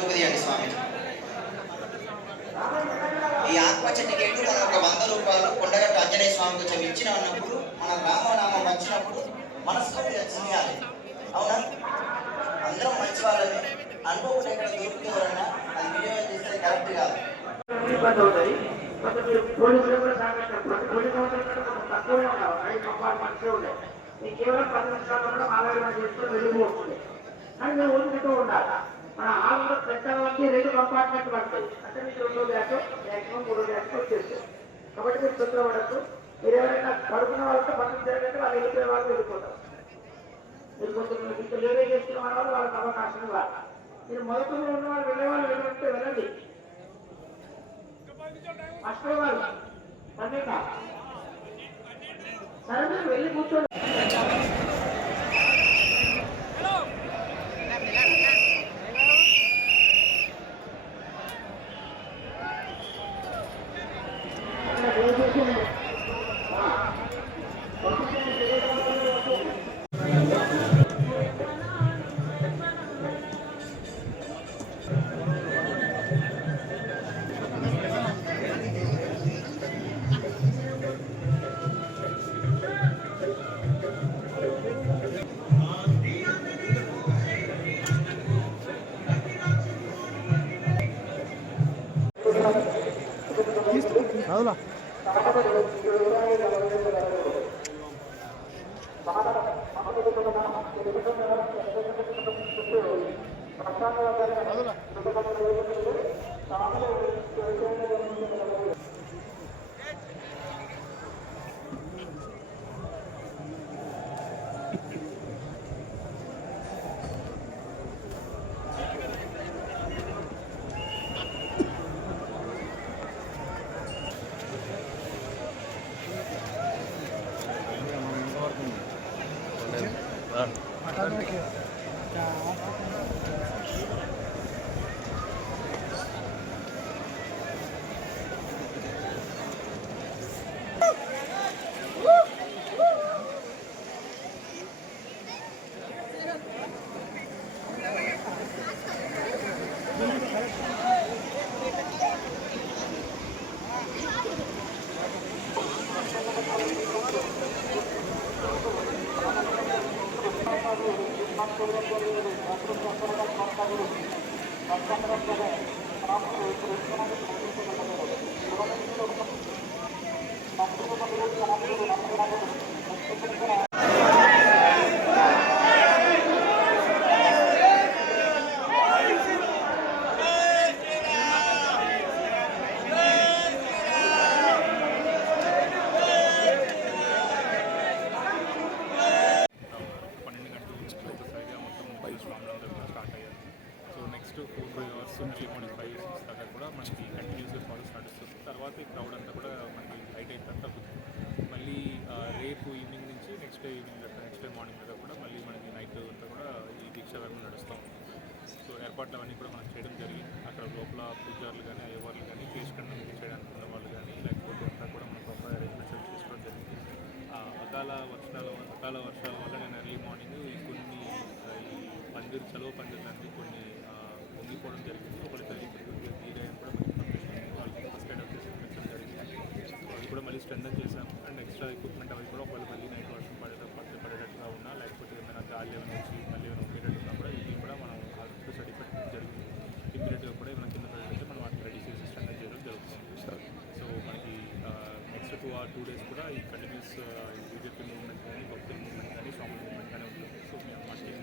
రూపదీయండి స్వామి. ఈ ఆత్మహత్య టికెట్ మనం ఒక 100 రూపాయలు కొండగట్టు ఆంజనేయ స్వామికి ఇచ్చిన అన్నప్పుడు మన రామనామం వచ్చినప్పుడు మనస్ఫూర్తిగా చేయాలి. అవునా? అందరం మంచి వాళ్ళని అనుకోకుండా ఎక్కడ దొరుకుతుంది ఎవరన్నా అది వినియోగం చేస్తే కరెక్ట్ కాదు. కేవలం 10 నిమిషాల్లో కూడా ఆలోచన చేసుకుని వెళ్ళిపోతుంది. కానీ మీరు ఊరుకుంటూ ఉండాలి. మన హాల్లో పెట్టడానికి 2 కంపార్ట్మెంట్ పడతాయి. అంటే మీకు 2 బ్యాగ్ మ్యాక్సిమం 3 బ్యాగ్స్ వచ్చేస్తాయి. కాబట్టి మీరు తొందరపడద్దు. మీరు ఎవరైనా పడుకున్న వాళ్ళతో పక్కన జరగండి, వాళ్ళు వెళ్ళిపోయే వాళ్ళు వెళ్ళిపోతారు. మీరు కొంచెం ఇంకా లేవే చేసుకున్న వాళ్ళు వాళ్ళకి అవకాశం ఇవ్వాలి. మీరు మొదట్లో ఉన్న వాళ్ళు వెళ్ళేవాళ్ళు వెళ్ళిపోతే వెళ్ళండి. ఫస్ట్ వాళ్ళు పన్నెండు సరే మీరు వెళ్ళి కూర్చోండి. అవునా నెక్స్ట్ 4-5 అవర్స్ నుంచి 5 6 దాకా కూడా మనకి కంటిన్యూస్గా ఫారెస్ట్ నడుస్తుంది. తర్వాత ఈ క్రౌడ్ అంతా కూడా మనకి లైట్ అయిన తర్వాత తగ్గుతుంది. మళ్ళీ రేపు ఈవినింగ్ నుంచి నెక్స్ట్ డే ఈవినింగ్ దాకా నెక్స్ట్ డే మార్నింగ్ దాకా కూడా మళ్ళీ మనకి నైట్ అంతా కూడా ఈ దీక్ష వేమం నడుస్తాం. సో ఏర్పాట్లు అవన్నీ కూడా మనం చేయడం జరిగింది. అక్కడ లోపల పూజారులు కానీ అయ్యవార్లు కానీ తీసుకెళ్ళడం చేయడానికి ఉన్న వాళ్ళు కానీ లేకపోతే అంతా కూడా మనం ప్రాపర్ అరేంజ్మెంట్స్ చేసుకోవడం జరిగింది. అకాల వర్షాల వల్ల నేను ఎర్లీ మార్నింగ్ కొన్ని ఈ చలువ పందిర్లన్నీ కొన్ని పొంగిపోవడం జరిగింది. ఒకటి తీరాయని కూడా మనకి ఇన్ఫర్మేషన్ వాళ్ళకి ఫస్ట్ ఎయిడ్ వచ్చేసి ఇన్ఫెక్షన్ జరిగింది. అది కూడా మళ్ళీ స్ట్రెంథన్ చేశాము. అండ్ ఎక్స్ట్రా ఎక్విప్మెంట్ అవి కూడా ఒకవేళ మళ్ళీ నైట్ వర్షం పడేటట్టుగా ఉన్నా లేకపోతే ఏమైనా గాలి ఏమైనా వచ్చి మళ్ళీ ఏమైనా ఉండేటట్టుగా కూడా ఇవి కూడా మనం ఆల్రెడీ సర్టిఫికేట్ జరిగింది. ఇమ్మీడియట్గా కూడా ఏమైనా కింద పడేటట్టు మనం వాటిని రెడీ చేసి స్ట్రెంథన్ చేయడం జరుగుతుంది. సో మనకి నెక్స్ట్ 2 days కూడా ఈ కంటిన్యూస్ బీజేపీ మూవ్మెంట్ కానీ భక్తుల మూవ్మెంట్ కానీ స్వామి మూవ్మెంట్ కానీ ఉంటుంది. సో మీ టీం